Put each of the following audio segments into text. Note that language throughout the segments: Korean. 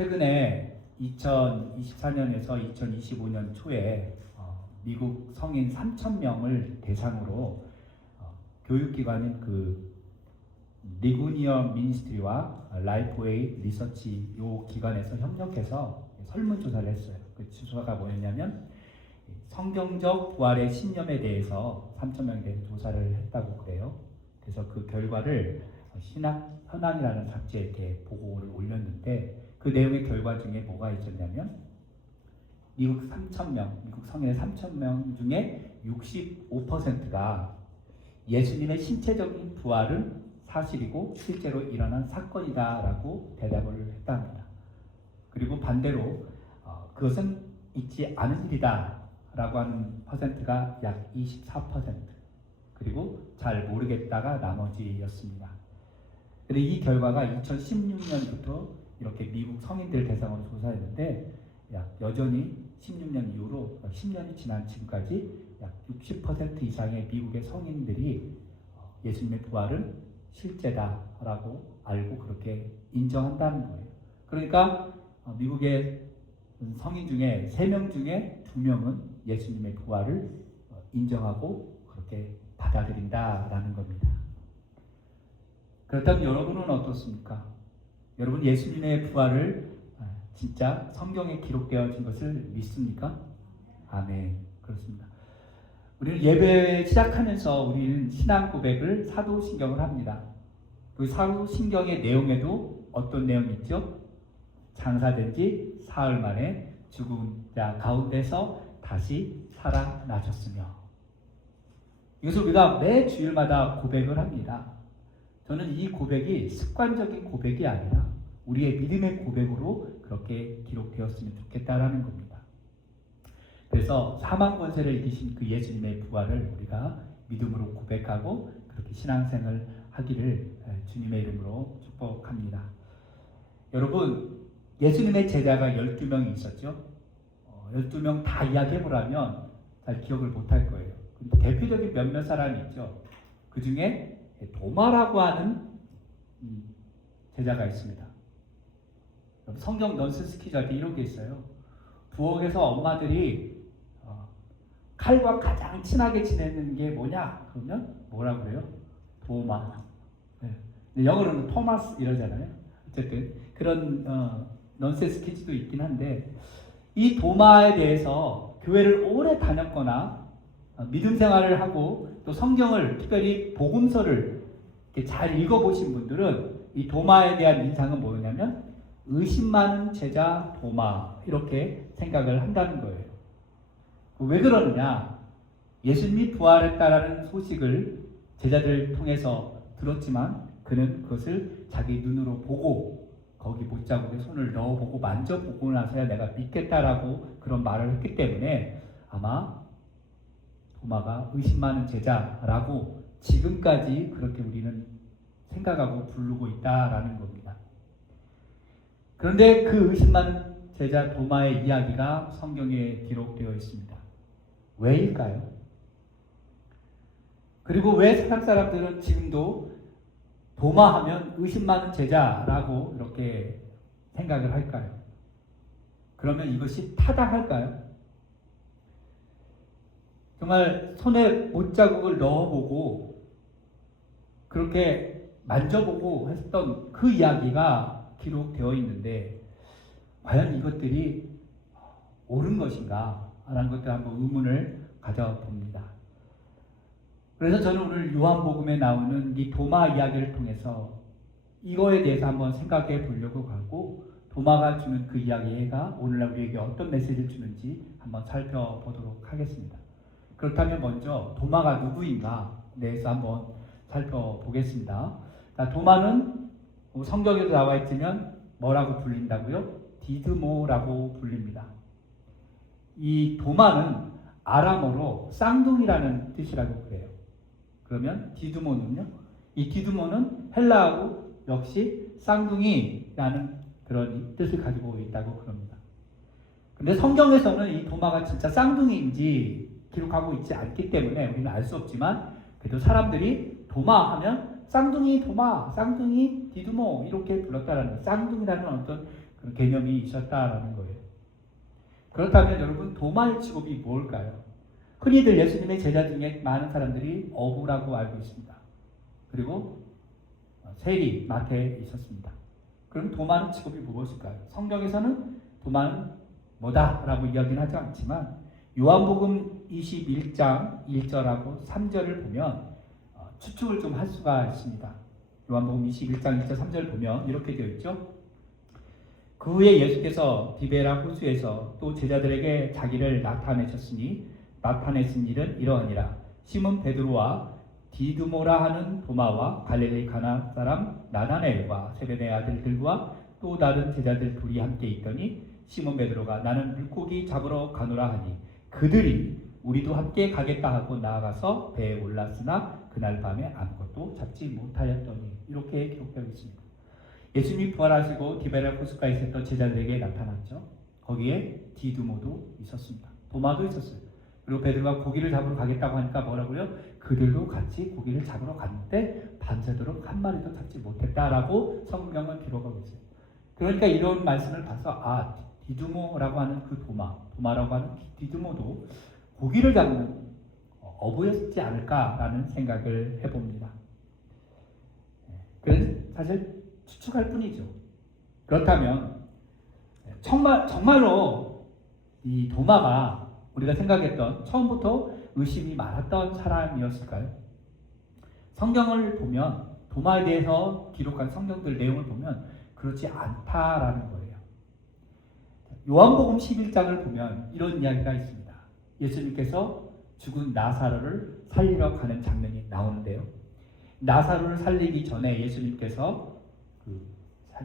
최근에 2024년에서 2025년 초에 미국 성인 3,000명을 대상으로 교육기관인 그 리구니어 미니스트리와 라이프웨이 리서치 요 기관에서 협력해서 설문조사를 했어요. 그 조사가 뭐였냐면 성경적 부활의 신념에 대해서 3,000명에 대해서 조사를 했다고 그래요. 그래서 그 결과를 신학 현황이라는 잡지에 이렇게 보고를 올렸는데 그 내용의 결과 중에 뭐가 있었냐면 미국 3,000명, 미국 성인의 3,000명 중에 65%가 예수님의 신체적인 부활은 사실이고 실제로 일어난 사건이다라고 대답을 했답니다. 그리고 반대로 그것은 있지 않은 일이다라고 하는 퍼센트가 약 24%, 그리고 잘 모르겠다가 나머지였습니다. 근데 이 결과가 2016년부터 이렇게 미국 성인들 대상으로 조사했는데 여전히 16년 이후로 10년이 지난 지금까지 약 60% 이상의 미국의 성인들이 예수님의 부활은 실제다라고 알고 그렇게 인정한다는 거예요. 그러니까 미국의 성인 중에 3명 중에 2명은 예수님의 부활을 인정하고 그렇게 받아들인다라는 겁니다. 그렇다면 여러분은 어떻습니까? 여러분 예수님의 부활을 진짜 성경에 기록되어진 것을 믿습니까? 아멘. 그렇습니다. 우리는 예배 시작하면서 우리는 신앙 고백을 사도신경을 합니다. 그 사도신경의 내용에도 어떤 내용이 있죠? 장사된 지 사흘 만에 죽은 자 가운데서 다시 살아나셨으며, 이것을 우리가 매 주일마다 고백을 합니다. 저는 이 고백이 습관적인 고백이 아니라 우리의 믿음의 고백으로 그렇게 기록되었으면 좋겠다라는 겁니다. 그래서 사망 권세를 이기신 그 예수님의 부활을 우리가 믿음으로 고백하고 그렇게 신앙생활을 하기를 주님의 이름으로 축복합니다. 여러분, 예수님의 제자가 12명이 있었죠. 12명 다 이야기해보라면 잘 기억을 못할 거예요. 대표적인 몇몇 사람이 있죠. 그 중에 도마라고 하는 제자가 있습니다. 성경 넌센스 퀴즈 할 때 이런 게 있어요. 부엌에서 엄마들이 칼과 가장 친하게 지내는 게 뭐냐? 그러면 뭐라고 그래요? 도마. 네. 영어로는 토마스 이러잖아요. 어쨌든 그런 넌센스 퀴즈도 있긴 한데, 이 도마에 대해서 교회를 오래 다녔거나 믿음 생활을 하고 또 성경을, 특별히 복음서를 잘 읽어보신 분들은 이 도마에 대한 인상은 뭐냐면 의심 많은 제자 도마, 이렇게 생각을 한다는 거예요. 왜 그러느냐? 예수님이 부활했다라는 소식을 제자들을 통해서 들었지만 그는 그것을 자기 눈으로 보고 거기 못자국에 손을 넣어보고 만져보고 나서야 내가 믿겠다라고 그런 말을 했기 때문에 아마 도마가 의심 많은 제자라고 지금까지 그렇게 우리는 생각하고 부르고 있다라는 겁니다. 그런데 그 의심 많은 제자 도마의 이야기가 성경에 기록되어 있습니다. 왜일까요? 그리고 왜 세상 사람들은 지금도 도마하면 의심 많은 제자라고 이렇게 생각을 할까요? 그러면 이것이 타당할까요? 정말 손에 못자국을 넣어보고 그렇게 만져보고 했던 그 이야기가 기록되어 있는데 과연 이것들이 옳은 것인가? 라는 것들 한번 의문을 가져봅니다. 그래서 저는 오늘 요한복음에 나오는 이 도마 이야기를 통해서 이거에 대해서 한번 생각해 보려고 하고, 도마가 주는 그 이야기가 오늘날 우리에게 어떤 메시지를 주는지 한번 살펴보도록 하겠습니다. 그렇다면 먼저 도마가 누구인가 대해서 한번 살펴보겠습니다. 도마는 성경에도 나와 있지만 뭐라고 불린다고요? 디드모라고 불립니다. 이 도마는 아람어로 쌍둥이라는 뜻이라고 그래요. 그러면 디드모는요? 이 디드모는 헬라어로 역시 쌍둥이라는 그런 뜻을 가지고 있다고 그럽니다. 근데 성경에서는 이 도마가 진짜 쌍둥이인지 기록하고 있지 않기 때문에 우리는 알 수 없지만, 그래도 사람들이 도마 하면 쌍둥이 도마, 쌍둥이 디드모 이렇게 불렀다라는, 쌍둥이라는 어떤 그런 개념이 있었다라는 거예요. 그렇다면 여러분, 도마의 직업이 뭘까요? 흔히들 예수님의 제자 중에 많은 사람들이 어부라고 알고 있습니다. 그리고 세리, 마태에 있었습니다. 그럼 도마는 직업이 무엇일까요? 성경에서는 도마는 뭐다라고 이야기는 하지 않지만 요한복음 21장 1절하고 3절을 보면 추측을 좀 할 수가 있습니다. 요한복음 21장 1절 3절 보면 이렇게 되어 있죠. 그 후에 예수께서 디베라 호수에서 또 제자들에게 자기를 나타내신 일은 이러하니라. 시몬 베드로와 디두모라 하는 도마와 갈릴리 가나 사람 나다나엘과 세베대의 아들들과 또 다른 제자들 둘이 함께 있더니 시몬 베드로가 나는 물고기 잡으러 가노라 하니 그들이 우리도 함께 가겠다 하고 나아가서 배에 올랐으나 그날 밤에 아무것도 잡지 못하였더니 이렇게 기록되어 있습니다. 예수님이 부활하시고 디베라 호숫가에 있었던 제자들에게 나타났죠. 거기에 디두모도 있었습니다. 도마도 있었어요. 그리고 베드로가 고기를 잡으러 가겠다고 하니까 뭐라고요? 그들도 같이 고기를 잡으러 갔는데 밤새도록 한 마리도 잡지 못했다라고 성경은 기록하고 있어요. 그러니까 이런 말씀을 봐서 디두모라고 하는 그 도마라고 하는 디두모도 고기를 잡는 어부였지 않을까라는 생각을 해봅니다. 그래서 사실 추측할 뿐이죠. 그렇다면 정말로 이 도마가 우리가 생각했던 처음부터 의심이 많았던 사람이었을까요? 성경을 보면 도마에 대해서 기록한 성경들 내용을 보면 그렇지 않다라는 거예요. 요한복음 11장을 보면 이런 이야기가 있습니다. 예수님께서 죽은 나사로를 살리러 가는 장면이 나오는데요. 나사로를 살리기 전에 예수님께서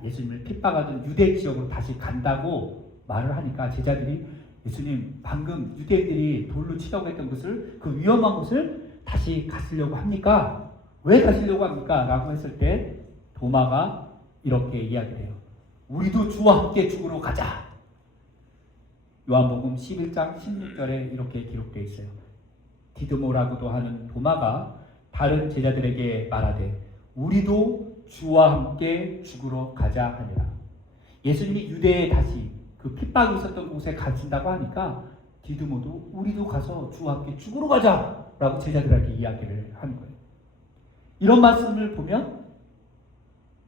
예수님을 핍박하던 유대 지역으로 다시 간다고 말을 하니까 제자들이 예수님 방금 유대인들이 돌로 치려고 했던 것을 그 위험한 곳을 다시 가시려고 합니까? 왜 가시려고 합니까? 라고 했을 때 도마가 이렇게 이야기해요. 우리도 주와 함께 죽으러 가자. 요한복음 11장 16절에 이렇게 기록되어 있어요. 디드모라고도 하는 도마가 다른 제자들에게 말하되 우리도 주와 함께 죽으러 가자 하니라. 예수님이 유대에 다시 그 핍박이 있었던 곳에 가신다고 하니까 디드모도 우리도 가서 주와 함께 죽으러 가자 라고 제자들에게 이야기를 하는 거예요. 이런 말씀을 보면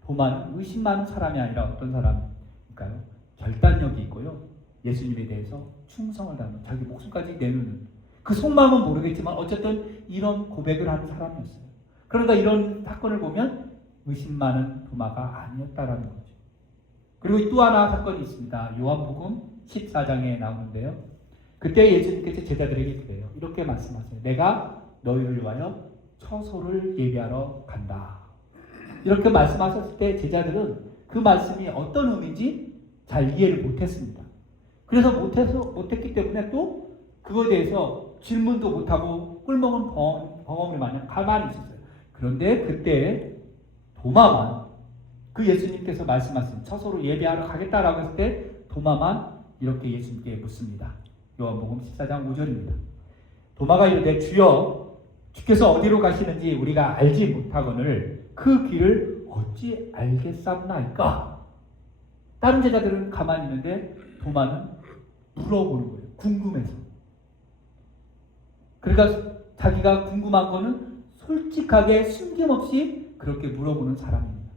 도마는 의심 많은 사람이 아니라 어떤 사람일까요? 결단력이 있고요. 예수님에 대해서 충성을 다하는 자기 목숨까지 내놓는 그 속마음은 모르겠지만 어쨌든 이런 고백을 하는 사람이었어요. 그러니까 이런 사건을 보면 의심 많은 도마가 아니었다라는 거죠. 그리고 또 하나 사건이 있습니다. 요한복음 14장에 나오는데요. 그때 예수님께서 제자들에게 그래요. 이렇게 말씀하세요. 내가 너희를 위하여 처소를 예비하러 간다. 이렇게 말씀하셨을 때 제자들은 그 말씀이 어떤 의미인지 잘 이해를 못했습니다. 그래서 못했기 때문에 또 그거에 대해서 질문도 못하고 꿀먹은 벙어리 마냥 가만히 있었어요. 그런데 그때 도마만 그 예수님께서 말씀하신 처소로 예배하러 가겠다라고 했을 때 도마만 이렇게 예수님께 묻습니다. 요한복음 14장 5절입니다. 도마가 이르되 주여 주께서 어디로 가시는지 우리가 알지 못하거늘 그 길을 어찌 알겠사옵나이까? 다른 제자들은 가만히 있는데 도마는 물어보는 거예요. 궁금해서. 그러니까 자기가 궁금한 거는 솔직하게 숨김없이 그렇게 물어보는 사람입니다.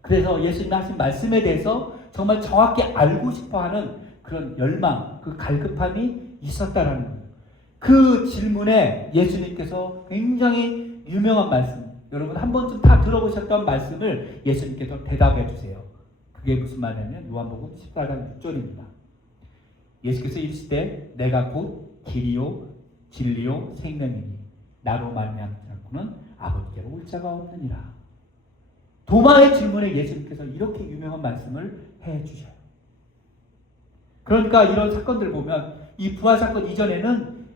그래서 예수님 하신 말씀에 대해서 정말 정확히 알고 싶어하는 그런 열망, 그 갈급함이 있었다라는 거예요. 그 질문에 예수님께서 굉장히 유명한 말씀, 여러분 한 번쯤 다 들어보셨던 말씀을 예수님께서 대답해 주세요. 그게 무슨 말이냐면 요한복음 14장 6절입니다. 예수께서 이르시되 내가 곧 길이요 진리요 생명이니 나로 말미암지 않고는 아버지께로 올 자가 없느니라. 도마의 질문에 예수님께서 이렇게 유명한 말씀을 해 주셔요. 그러니까 이런 사건들 보면 이 부활 사건 이전에는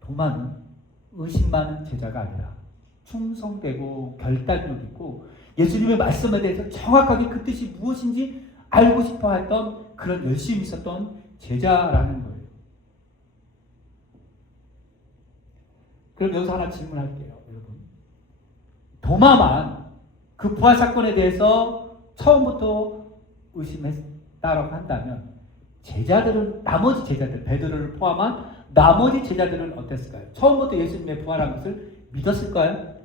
도마는 의심 많은 제자가 아니라 충성되고 결단력 있고 예수님의 말씀에 대해서 정확하게 그 뜻이 무엇인지 알고 싶어 했던 그런 열심히 있었던 제자라는 거예요. 그럼 여기서 하나 질문할게요, 여러분. 도마만 그 부활 사건에 대해서 처음부터 의심했다라고 한다면 제자들은, 나머지 제자들, 베드로를 포함한 나머지 제자들은 어땠을까요? 처음부터 예수님의 부활한 것을 믿었을까요?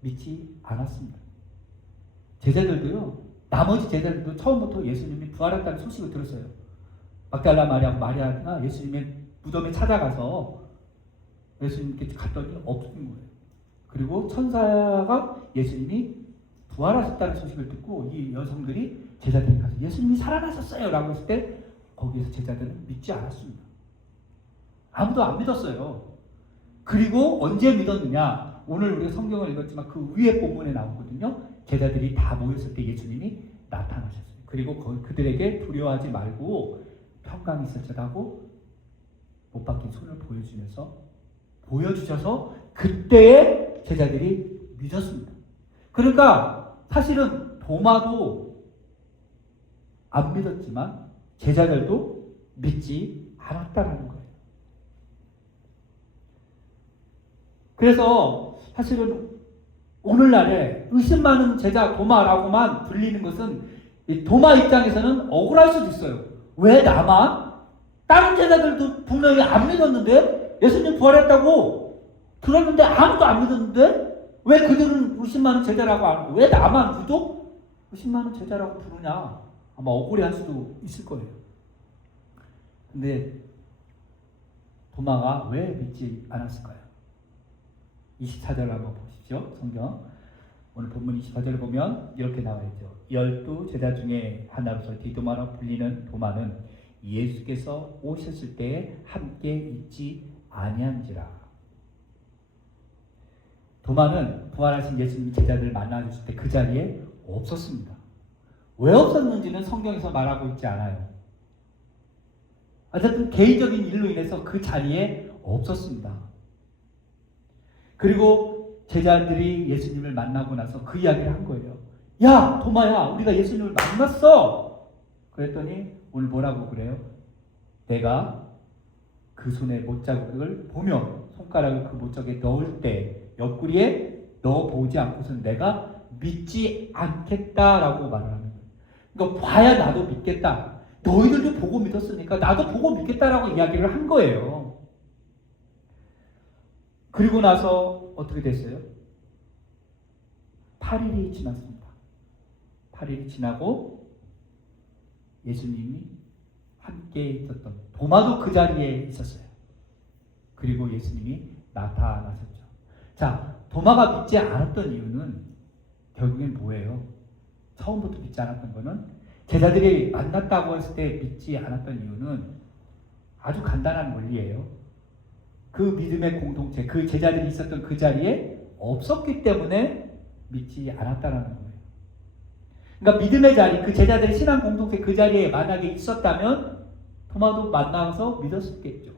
믿지 않았습니다. 제자들도요, 나머지 제자들도 처음부터 예수님이 부활했다는 소식을 들었어요. 막달라 마리아하고 마리아가 예수님의 무덤에 찾아가서 예수님께 갔더니 없는 거예요. 그리고 천사가 예수님이 부활하셨다는 소식을 듣고 이 여성들이 제자들이 가서 예수님이 살아나셨어요 라고 했을 때 거기에서 제자들은 믿지 않았습니다. 아무도 안 믿었어요. 그리고 언제 믿었느냐? 오늘 우리가 성경을 읽었지만 그 위에 본문에 나오거든요. 제자들이 다 모였을 때 예수님이 나타나셨어요. 그리고 그들에게 두려워하지 말고 평강이 있을지라고 못 박힌 손을 보여주셔서 그때의 제자들이 믿었습니다. 그러니까 사실은 도마도 안 믿었지만 제자들도 믿지 않았다는 거예요. 그래서 사실은 오늘날에 의심 많은 제자 도마라고만 불리는 것은 이 도마 입장에서는 억울할 수도 있어요. 왜 나만? 다른 제자들도 분명히 안 믿었는데, 예수님 부활했다고 들었는데 아무도 안 믿었는데 왜 그들은 의심 많은 제자라고 안 하고 왜 나만 유독 의심 많은 제자라고 부르냐? 아마 억울해할 수도 있을 거예요. 근데 도마가 왜 믿지 않았을까요? 24절 한번 보십시오. 성경 오늘 본문 24절을 보면 이렇게 나와 있죠. 12 제자 중에 하나로서 디도마라 불리는 도마는 예수께서 오셨을 때에 함께 있지 아니한지라. 도마는 부활하신 예수님 제자들 만나주실 때 그 자리에 없었습니다. 왜 없었는지는 성경에서 말하고 있지 않아요. 어쨌든 개인적인 일로 인해서 그 자리에 없었습니다. 그리고 제자들이 예수님을 만나고 나서 그 이야기를 한 거예요. 야, 도마야, 우리가 예수님을 만났어. 그랬더니 오늘 뭐라고 그래요? 내가 그 손의 못자국을 보며 손가락을 그 못자국에 넣을 때 옆구리에 넣어보지 않고서는 내가 믿지 않겠다라고 말을 하는 거예요. 그러니까 봐야 나도 믿겠다. 너희들도 보고 믿었으니까 나도 보고 믿겠다라고 이야기를 한 거예요. 그리고 나서 어떻게 됐어요? 8일이 지났습니다. 8일이 지나고 예수님이 함께 있었던 도마도 그 자리에 있었어요. 그리고 예수님이 나타나셨죠. 자, 도마가 믿지 않았던 이유는 결국엔 뭐예요? 처음부터 믿지 않았던 거는 제자들이 만났다고 했을 때 믿지 않았던 이유는 아주 간단한 원리예요. 그 믿음의 공동체, 그 제자들이 있었던 그 자리에 없었기 때문에 믿지 않았다는 거예요. 그러니까 믿음의 자리, 그 제자들의 신앙 공동체 그 자리에 만약에 있었다면 도마도 만나서 믿었겠죠.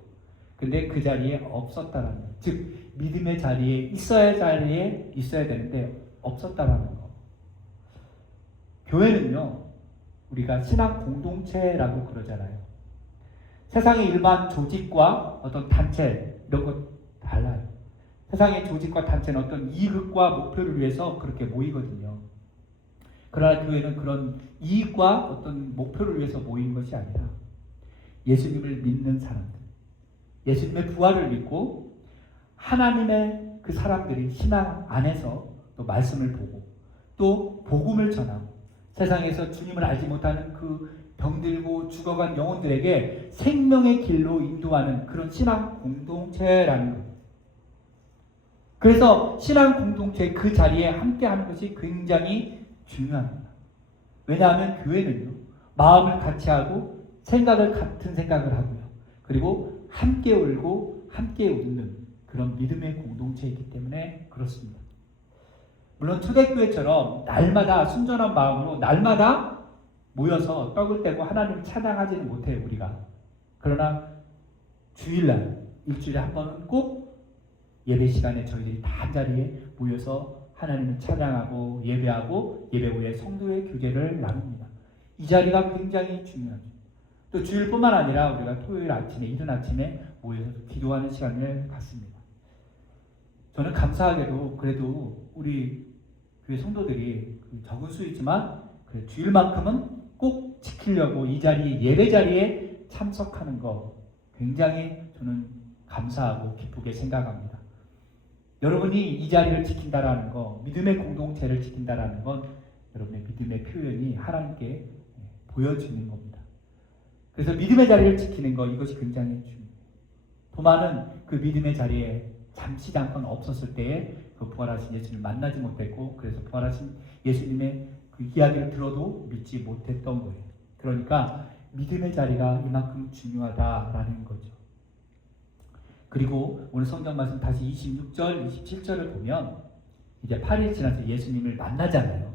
근데 그 자리에 없었다는 거예요. 즉 믿음의 자리에 있어야 되는데 없었다는 거. 교회는요, 우리가 신앙 공동체라고 그러잖아요. 세상의 일반 조직과 어떤 단체 이런 거 달라요. 세상의 조직과 단체는 어떤 이익과 목표를 위해서 그렇게 모이거든요. 그러나 교회는 그런 이익과 어떤 목표를 위해서 모이는 것이 아니라 예수님을 믿는 사람들, 예수님의 부활을 믿고 하나님의 그 사람들이 신앙 안에서 또 말씀을 보고 또 복음을 전하고 세상에서 주님을 알지 못하는 그 병들고 죽어간 영혼들에게 생명의 길로 인도하는 그런 신앙 공동체라는 거예요. 그래서 신앙 공동체 그 자리에 함께하는 것이 굉장히 중요합니다. 왜냐하면 교회는요, 마음을 같이 하고 같은 생각을 하고요. 그리고 함께 울고 함께 웃는 그런 믿음의 공동체이기 때문에 그렇습니다. 물론 초대교회처럼 날마다 순전한 마음으로 날마다 모여서 떡을 떼고 하나님을 찬양하지는 못해요, 우리가. 그러나 주일날, 일주일에 한 번은 꼭 예배 시간에 저희들이 다 한자리에 모여서 하나님을 찬양하고 예배하고 예배 후에 성도의 교제를 나눕니다. 이 자리가 굉장히 중요하죠. 또 주일뿐만 아니라 우리가 토요일 아침에, 이른 아침에 모여서 기도하는 시간을 갖습니다. 저는 감사하게도 그래도 우리 교회 성도들이 적은 수이지만 그 주일만큼은 꼭 지키려고 이 자리 예배 자리에 참석하는 거 굉장히 저는 감사하고 기쁘게 생각합니다. 여러분이 이 자리를 지킨다라는 거, 믿음의 공동체를 지킨다라는 건 여러분의 믿음의 표현이 하나님께 보여지는 겁니다. 그래서 믿음의 자리를 지키는 거, 이것이 굉장히 중요해요. 도마는 그 믿음의 자리에 잠깐 없었을 때에 그 부활하신 예수님을 만나지 못했고, 그래서 부활하신 예수님의 그 이야기를 들어도 믿지 못했던 거예요. 그러니까 믿음의 자리가 이만큼 중요하다라는 거죠. 그리고 오늘 성경 말씀 다시 26절, 27절을 보면 이제 8일 지나서 예수님을 만나잖아요.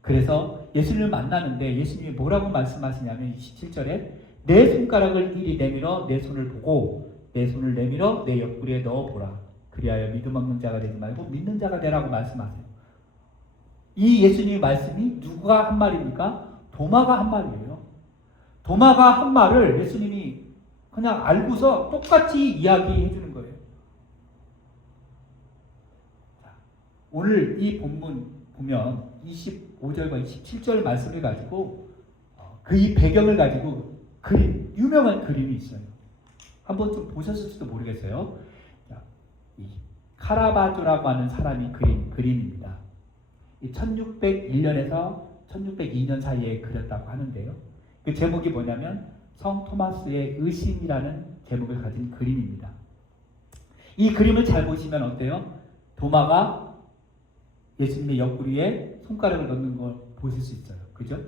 그래서 예수님을 만나는데 예수님이 뭐라고 말씀하시냐면 27절에 내 손가락을 이리 내밀어 내 손을 보고 내 손을 내밀어 내 옆구리에 넣어보라. 그리하여 믿음 없는 자가 되지 말고 믿는 자가 되라고 말씀하세요. 이 예수님의 말씀이 누가 한 말입니까? 도마가 한 말이에요. 도마가 한 말을 예수님이 그냥 알고서 똑같이 이야기해 주는 거예요. 자, 오늘 이 본문 보면 25절과 27절 말씀을 가지고 그 이 배경을 가지고 그림, 유명한 그림이 있어요. 한번 좀 보셨을지도 모르겠어요. 자, 이 카라바조라고 하는 사람이 그린 그림입니다. 1601년에서 1602년 사이에 그렸다고 하는데요. 그 제목이 뭐냐면 성 토마스의 의심이라는 제목을 가진 그림입니다. 이 그림을 잘 보시면 어때요? 도마가 예수님의 옆구리에 손가락을 넣는 걸 보실 수 있어요. 그죠?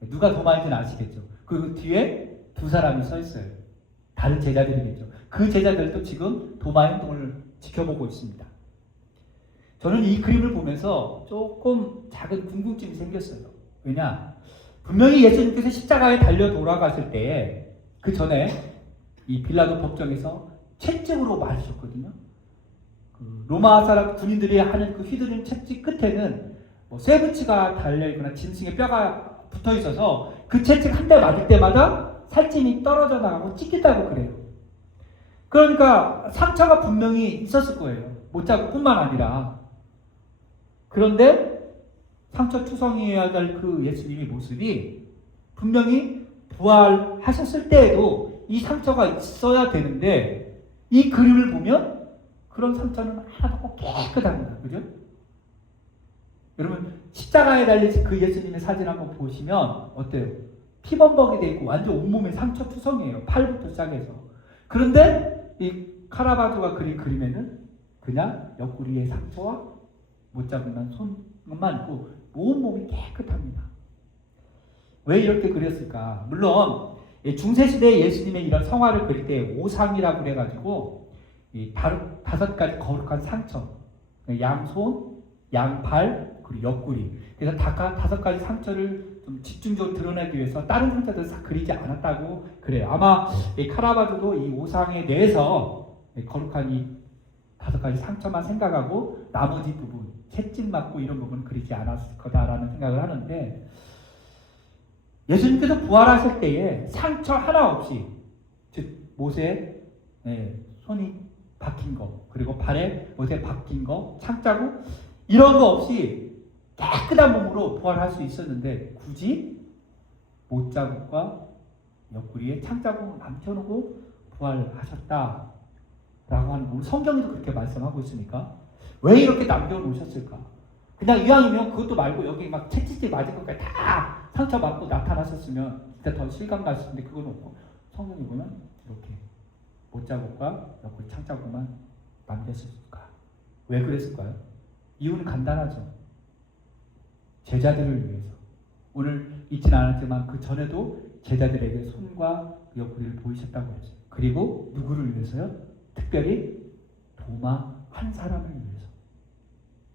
누가 도마인지는 아시겠죠? 그 뒤에 두 사람이 서 있어요. 다른 제자들이겠죠. 그 제자들도 지금 도마 행동을 지켜보고 있습니다. 저는 이 그림을 보면서 조금 작은 궁금증이 생겼어요. 왜냐? 분명히 예수님께서 십자가에 달려 돌아가실 때에 그 전에 이 빌라도 법정에서 채찍으로 맞으셨거든요. 그 로마 사람 군인들이 하는 그 휘두른 채찍 끝에는 뭐 쇠붙이가 달려있거나 짐승의 뼈가 붙어 있어서 그 채찍 한 대 맞을 때마다 살찜이 떨어져 나가고 찢긴다고 그래요. 그러니까 상처가 분명히 있었을 거예요. 못자국뿐만 아니라. 그런데 상처 투성이어야 될 그 예수님의 모습이 분명히 부활하셨을 때에도 이 상처가 있어야 되는데 이 그림을 보면 그런 상처는 하나도 깨끗합니다. 그죠? 여러분 십자가에 달린 그 예수님의 사진 한번 보시면 어때요? 피범벅이 되어 있고 완전 온몸에 상처 투성이에요. 팔부터 시작해서. 그런데 이 카라바조가 그린 그림에는 그냥 옆구리의 상처와 못자국난 손만 있고 온몸이 깨끗합니다. 왜 이렇게 그렸을까? 물론 중세시대에 예수님의 이런 성화를 그릴 때 오상이라고 그래가지고 이 5가지 거룩한 상처, 양손, 양팔, 그리고 옆구리. 그래서 5가지 상처를 좀 집중적으로 드러내기 위해서 다른 상처들 다 그리지 않았다고 그래요. 아마 이 카라바조도 이 오상에 대해서 거룩한 이 5가지 상처만 생각하고 나머지 부분, 채찍 맞고 이런 부분 그리지 않았을 거다라는 생각을 하는데 예수님께서 부활하실 때에 상처 하나 없이 즉 못에 손이 박힌 거 그리고 발에 못에 박힌 거 창자국 이런 거 없이 깨끗한 몸으로 부활할 수 있었는데 굳이 못자국과 옆구리에 창자국을 남겨놓고 부활하셨다라고 하는 우리 성경에도 그렇게 말씀하고 있으니까 왜 이렇게 남겨놓으셨을까? 그냥 이왕이면 그것도 말고 여기 막 채찍질 맞은 것까지 다 상처 받고 나타나셨으면 진짜 더 실감 났을 텐데 그건 없고 성경에 보면 이렇게 못자국과 옆구리 창자국만 남겼을까? 왜 그랬을까요? 이유는 간단하죠. 제자들을 위해서. 오늘 있지는 않았지만 그 전에도 제자들에게 손과 옆구리를 보이셨다고 했어요. 그리고 누구를 위해서요? 특별히 도마 한 사람을 위해서.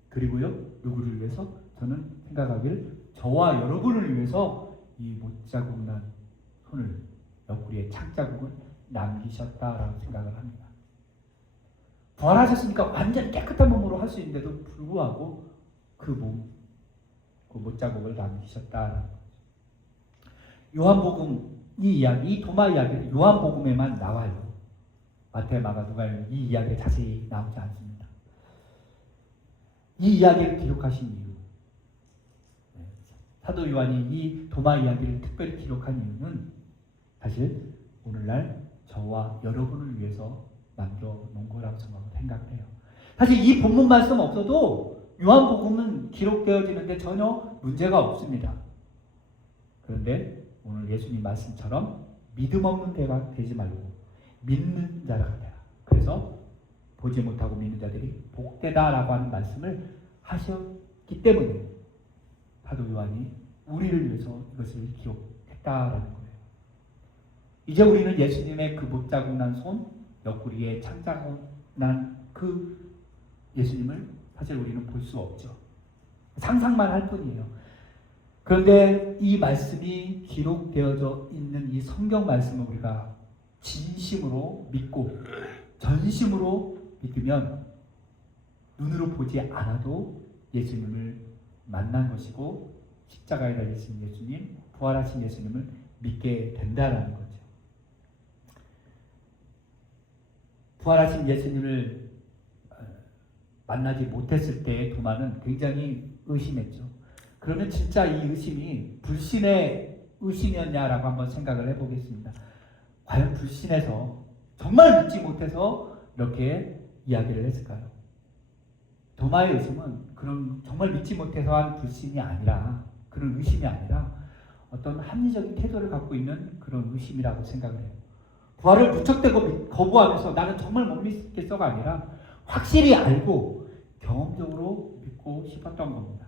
그리고요, 누구를 위해서? 저는 생각하길 저와 여러분을 위해서 이 못자국난 손을 옆구리에 창자국을 남기셨다라고 생각을 합니다. 부활하셨으니까 완전 깨끗한 몸으로 할 수 있는데도 불구하고 그 못자국을 남기셨다라는 거죠. 요한복음 이 이야기, 이 도마 이야기는 요한복음에만 나와요. 마태, 마가, 누가 이 이야기가 자세히 나오지 않습니다. 이 이야기를 기록하신 이유, 사도 요한이 이 도마 이야기를 특별히 기록한 이유는 사실 오늘날 저와 여러분을 위해서 남겨놓은 거라고 저는 생각해요. 사실 이 본문 말씀 없어도 요한복음은 기록되어지는데 전혀 문제가 없습니다. 그런데 오늘 예수님 말씀처럼 믿음 없는 자가 되지 말고 믿는 자가 되라. 그래서 보지 못하고 믿는 자들이 복되다라고 하는 말씀을 하셨기 때문에 사도 요한이 우리를 위해서 이것을 기록했다라는 거예요. 이제 우리는 예수님의 그 못자국 난 손, 옆구리에 창자국 난 그 예수님을 사실 우리는 볼 수 없죠. 상상만 할 뿐이에요. 그런데 이 말씀이 기록되어져 있는 이 성경 말씀을 우리가 진심으로 믿고 전심으로 믿으면 눈으로 보지 않아도 예수님을 만난 것이고 십자가에 달리신 예수님, 부활하신 예수님을 믿게 된다는 거죠. 부활하신 예수님을 만나지 못했을 때 도마는 굉장히 의심했죠. 그러면 진짜 이 의심이 불신의 의심이었냐라고 한번 생각을 해보겠습니다. 과연 불신해서 정말 믿지 못해서 이렇게 이야기를 했을까요? 도마의 의심은 그런 정말 믿지 못해서 한 불신이 아니라, 그런 의심이 아니라 어떤 합리적인 태도를 갖고 있는 그런 의심이라고 생각을 해요. 부활을 무척대고 거부하면서 나는 정말 못 믿겠어가 아니라 확실히 알고 경험적으로 믿고 싶었던 겁니다.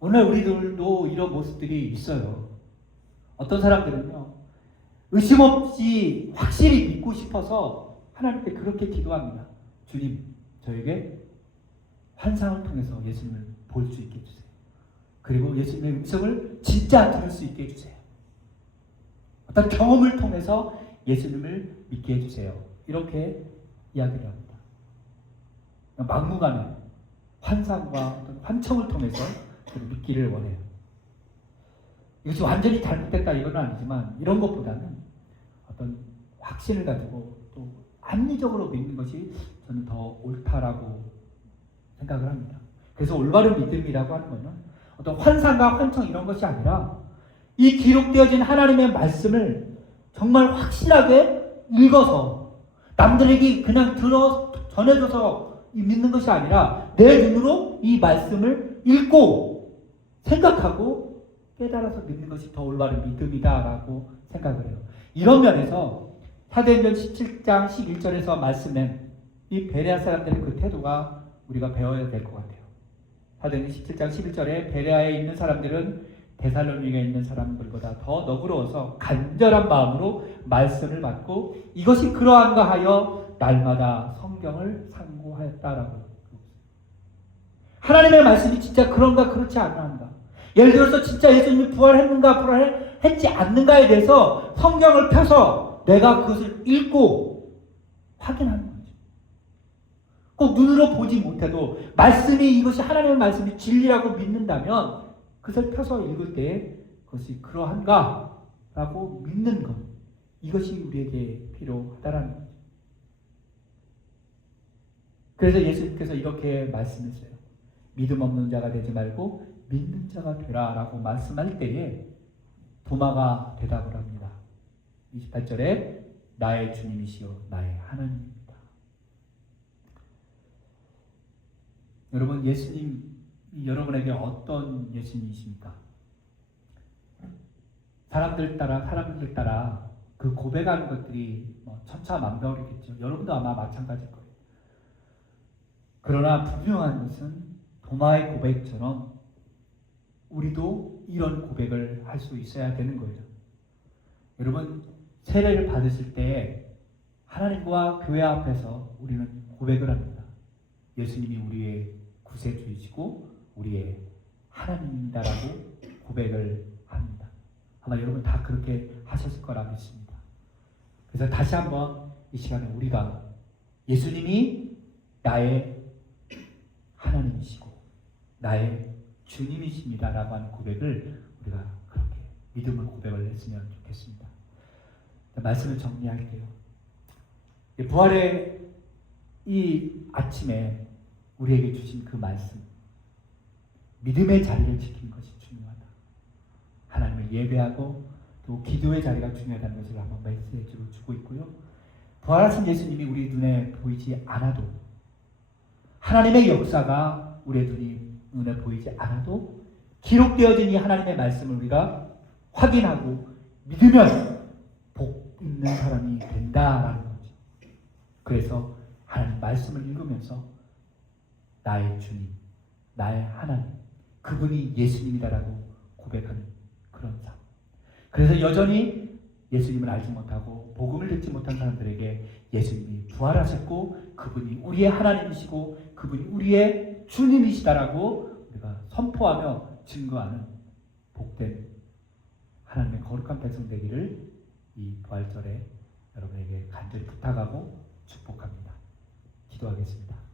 오늘 우리들도 이런 모습들이 있어요. 어떤 사람들은요, 의심 없이 확실히 믿고 싶어서 하나님께 그렇게 기도합니다. 주님, 저에게 환상을 통해서 예수님을 볼 수 있게 해주세요. 그리고 예수님의 음성을 진짜 들을 수 있게 해주세요. 어떤 경험을 통해서 예수님을 믿게 해주세요. 이렇게 이야기를 합니다. 막무가내 환상과 어떤 환청을 통해서 믿기를 원해요. 이것이 완전히 잘못됐다 이건 아니지만 이런 것보다는 어떤 확신을 가지고 또 합리적으로 믿는 것이 저는 더 옳다라고 생각을 합니다. 그래서 올바른 믿음이라고 하는 것은 어떤 환상과 환청 이런 것이 아니라 이 기록되어진 하나님의 말씀을 정말 확실하게 읽어서 남들에게 그냥 전해줘서 믿는 것이 아니라 내 눈으로 이 말씀을 읽고 생각하고 깨달아서 믿는 것이 더 올바른 믿음이다라고 생각을 해요. 이런 면에서 사도행전 17장 11절에서 말씀낸 이 베레아 사람들의 그 태도가 우리가 배워야 될 것 같아요. 사도행전 17장 11절에 베레아에 있는 사람들은 데살로니가에 있는 사람들보다 더 너그러워서 간절한 마음으로 말씀을 받고 이것이 그러한가 하여 날마다 성경을 상고하였다라고. 하나님의 말씀이 진짜 그런가 그렇지 않는가. 예를 들어서 진짜 예수님이 부활했는가 부활했지 않는가에 대해서 성경을 펴서 내가 그것을 읽고 확인하는 거죠. 꼭 눈으로 보지 못해도 말씀이 이것이 하나님의 말씀이 진리라고 믿는다면 그것을 펴서 읽을 때 그것이 그러한가 라고 믿는 것, 이것이 우리에게 필요하다라는 거죠. 그래서 예수님께서 이렇게 말씀했어요. 믿음 없는 자가 되지 말고 믿는 자가 되라 라고 말씀할 때에 도마가 대답을 합니다. 28절에 나의 주님이시요 나의 하나님입니다. 여러분, 예수님 여러분에게 어떤 예수님이십니까? 사람들 따라 그 고백하는 것들이 천차만별이겠죠. 여러분도 아마 마찬가지일 거예요. 그러나 분명한 것은 도마의 고백처럼 우리도 이런 고백을 할 수 있어야 되는 거예요. 여러분, 세례를 받으실 때 하나님과 교회 앞에서 우리는 고백을 합니다. 예수님이 우리의 구세주이시고 우리의 하나님입니다라고 고백을 합니다. 아마 여러분 다 그렇게 하셨을 거라 믿습니다. 그래서 다시 한번 이 시간에 우리가 예수님이 나의 하나님이시고 나의 주님이십니다라고 하는 고백을 우리가 그렇게 믿음을 고백을 했으면 좋겠습니다. 말씀을 정리할게요. 부활의 이 아침에 우리에게 주신 그 말씀, 믿음의 자리를 지키는 것이 중요하다. 하나님을 예배하고 또 기도의 자리가 중요하다는 것을 한번 메시지로 주고 있고요. 부활하신 예수님이 우리 눈에 보이지 않아도, 하나님의 역사가 우리의 눈에 보이지 않아도 기록되어진 이 하나님의 말씀을 우리가 확인하고 믿으면 복 있는 사람이 된다라는 거죠. 그래서 하나님 말씀을 읽으면서 나의 주님, 나의 하나님, 그분이 예수님이다라고 고백하는 그런 삶. 그래서 여전히 예수님을 알지 못하고 복음을 듣지 못한 사람들에게 예수님이 부활하셨고 그분이 우리의 하나님이시고 그분이 우리의 주님이시다라고 우리가 선포하며 증거하는 복된 하나님의 거룩한 백성 되기를 이 부활절에 여러분에게 간절히 부탁하고 축복합니다. 기도하겠습니다.